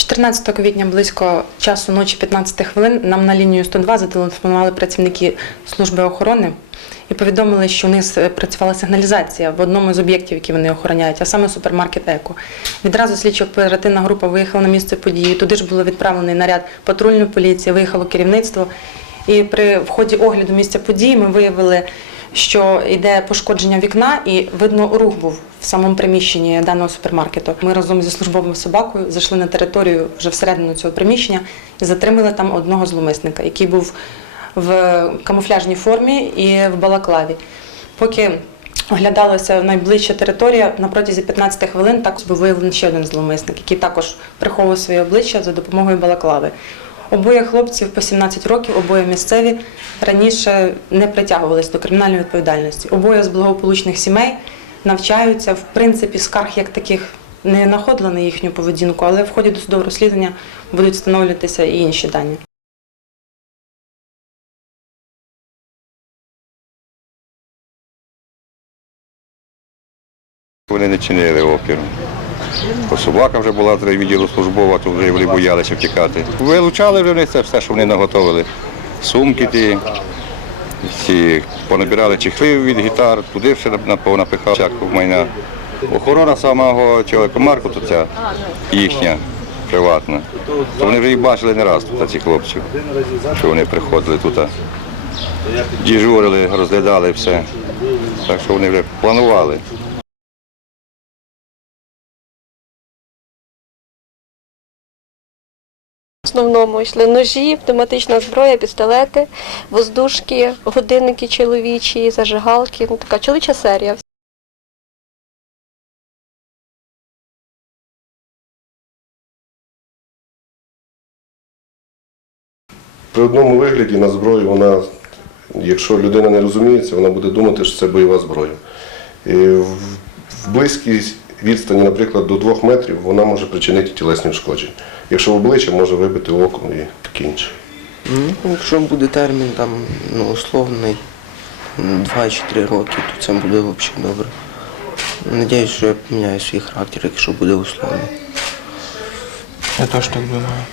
14 квітня близько часу ночі 15 хвилин нам на лінію 102 зателефонували працівники служби охорони і повідомили, що у них працювала сигналізація в одному з об'єктів, які вони охороняють, а саме супермаркет Еко. Відразу слідчо-оперативна група виїхала на місце події. Туди ж було відправлений наряд патрульної поліції, виїхало керівництво. І при вході огляду місця події ми виявили, що йде пошкодження вікна, і видно, рух був в самому приміщенні даного супермаркету. Ми разом зі службовою собакою зайшли на територію вже всередину цього приміщення і затримали там одного зловмисника, який був в камуфляжній формі і в балаклаві. Поки оглядалася найближча територія, на протязі 15 хвилин також був виявлений ще один зловмисник, який також приховував своє обличчя за допомогою балаклави. Обоє хлопців по 17 років, обоє місцеві, раніше не притягувалися до кримінальної відповідальності. Обоє з благополучних сімей навчаються. В принципі, скарг як таких не знаходили на їхню поведінку, але в ході досудового розслідування будуть встановлюватися і інші дані. Вони не чинили опіру. Бо собака вже була відділу службова, то вже вони боялися втікати. Вилучали вже це все, що вони наготовили. Сумки ті, ці понабирали чехли від гітар, туди все напихали, всяку майна. Охорона самого чоловіка Марку, то ця їхня, приватна. То вони вже і бачили не раз тут, ці хлопці, що вони приходили тут. Діжурили, розглядали все. Так що вони вже планували. Основному йшли ножі, пневматична зброя, пістолети, воздушки, годинники чоловічі, зажигалки. Ну, така чоловіча серія. При одному вигляді на зброю вона, якщо людина не розуміється, вона буде думати, що це бойова зброя. І в в близькій відстані, наприклад, до двох метрів вона може причинити тілесні ушкодження. Якщо в обличчя може вибити око і таке інше. Ну, якщо буде термін там, ну, условний 2 чи 3 роки, то це буде взагалі добре. Надіюсь, що я поміняю свій характер, якщо буде условний. Я теж так думаю.